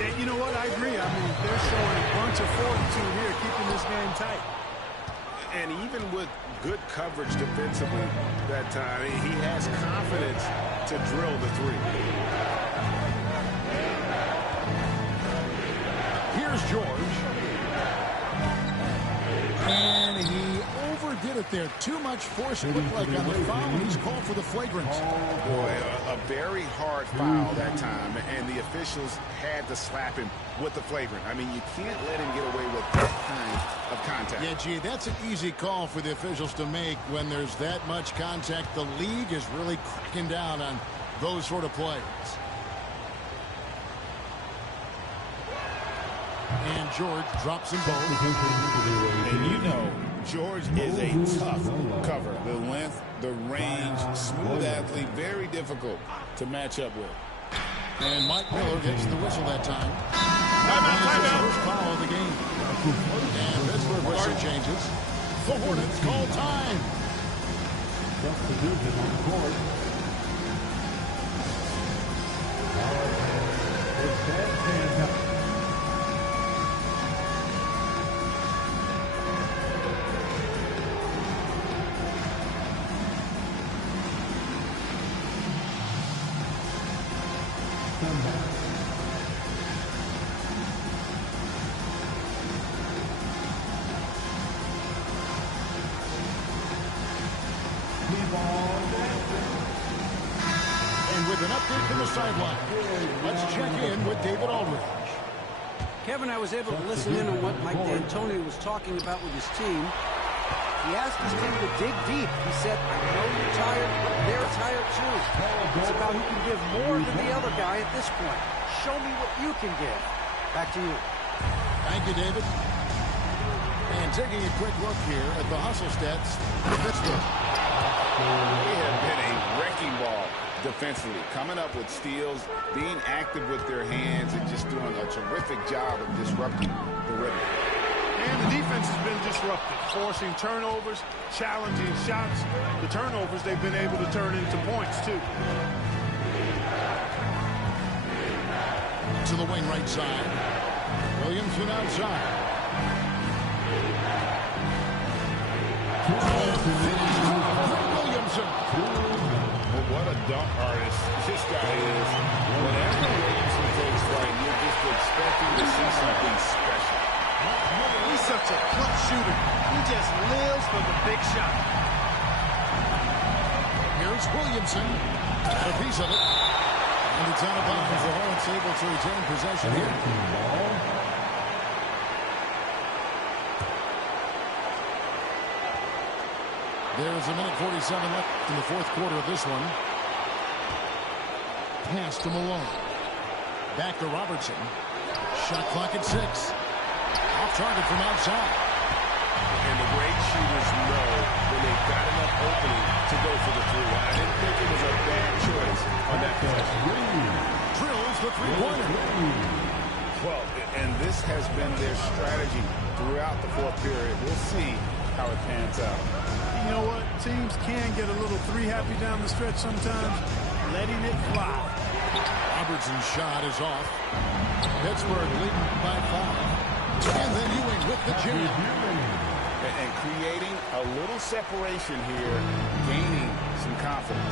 Yeah, you know what? I agree. I mean, they're showing a bunch of fortitude here, keeping this game tight. And even with good coverage defensively that time, he has confidence to drill the 3. Here's George. And he overdid it there. Too much force, it looked like, on the foul. He's called for the flagrant. Boy, a very hard foul that time, and the officials had to slap him with the flagrant. I mean, you can't let him get away with that kind of contact. Yeah, gee, that's an easy call for the officials to make when there's that much contact. The league is really cracking down on those sort of plays. And George drops them both. And you know, George is a tough cover. The length, the range, smooth athlete, very difficult to match up with. And Mike Miller gets the whistle that time. That's his first foul of the game. And Pittsburgh whistle changes. The Hornets call time. Substitution on the court. It's Ben. And with an update from the sideline, let's check in with David Aldridge. Kevin, I was able to listen in on what Mike D'Antoni was talking about with his team. He asked his team to dig deep. He said, I know you're tired, but they're tired too. It's about who can give more than the other guy at this point. Show me what you can give. Back to you. Thank you, David. And taking a quick look here at the hustle stats for Pittsburgh. They have been a wrecking ball defensively, coming up with steals, being active with their hands, and just doing a terrific job of disrupting the rhythm. And the defense has been disrupted, forcing turnovers, challenging shots. The turnovers they've been able to turn into points, too. To the wing right side. Williamson outside. Williamson. What a dunk artist this guy is. Whenever Williamson takes flight, you're just expecting to see something special. He's such a clutch shooter. He just lives for the big shot. Here's Williamson. Got a piece of it. And it's out of bounds. The Hornets able to retain possession here. There's a minute 47 left in the fourth quarter of this one. Pass to Malone. Back to Robertson. Shot clock at 6. Off target from outside. And the great shooters know when they've got enough opening to go for the three. I didn't think it was a bad choice on that possession. Drills the three-pointer. Well, and this has been their strategy throughout the fourth period. We'll see how it pans out. You know what? Teams can get a little three-happy down the stretch sometimes. Letting it fly. Robertson's shot is off. Pittsburgh leading by 5. And then Ewing with the jam. And creating a little separation here, gaining some confidence.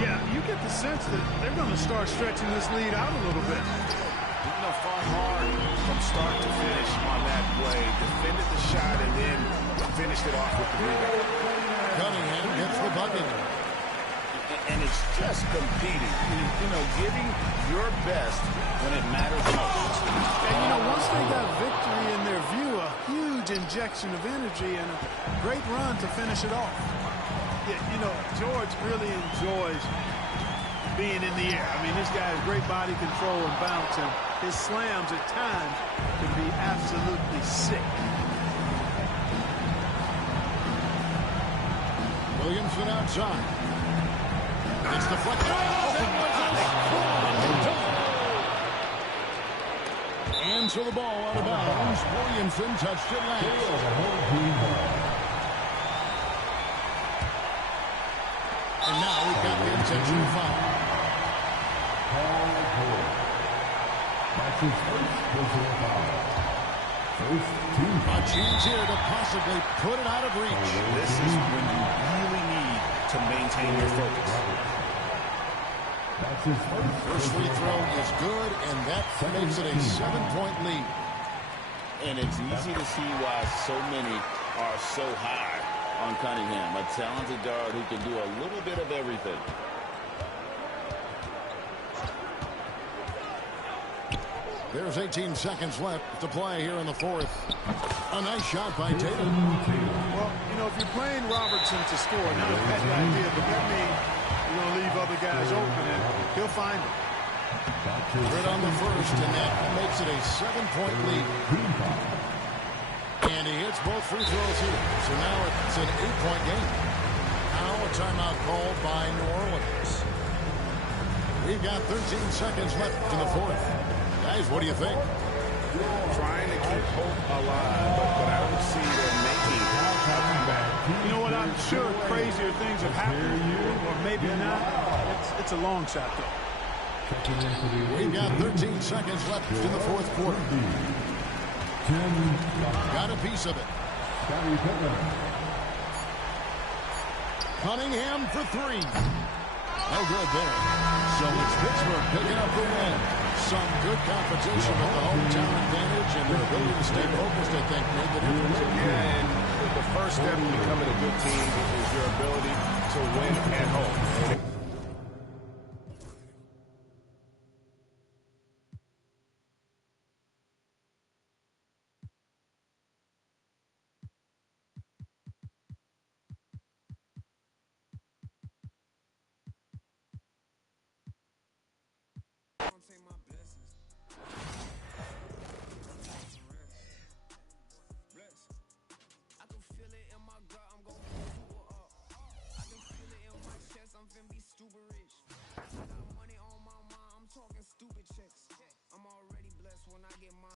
Yeah, you get the sense that they're going to start stretching this lead out a little bit. You know, fought hard from start to finish on that play. Defended the shot and then finished it off with the rebound. Cunningham gets the bucket. And it's just competing. You know, giving your best when it matters most. And, you know, once they got victory in their view, a huge injection of energy and a great run to finish it off. Yeah, you know, George really enjoys being in the air. I mean, this guy has great body control and bounce, and his slams at times can be absolutely sick. Williamson outside. It's deflected. And so the ball out of bounds. Williamson touched it last. And now we've got the intentional foul. That's his first personal foul. A chance here to possibly put it out of reach. This is when you really need to maintain your focus. That's his First free throw is good, and that makes it a 7-point lead. And it's easy to see why so many are so high on Cunningham, a talented guard who can do a little bit of everything. There's 18 seconds left to play here in the fourth. A nice shot by Tatum. Well, you know, if you're playing Robertson to score, not a bad idea, but that means you're going to leave other guys open, and he'll find them. Right on the first, and that makes it a 7-point lead. And he hits both free throws here. So now it's an 8-point game. Now a timeout called by New Orleans. We've got 13 seconds left in the fourth. Guys, what do you think? Trying to keep hope alive, but I don't see them making a comeback. You know what? I'm sure crazier things have happened, or maybe not. It's a long shot, though. We've got 13 seconds left in the fourth quarter. Got a piece of it. Cunningham for 3. No good there. So it's Pittsburgh picking up the win. Some good competition with the hometown advantage and their ability to stay focused, I think, made the difference. Yeah, and the first step in becoming a good team is your ability to win at home.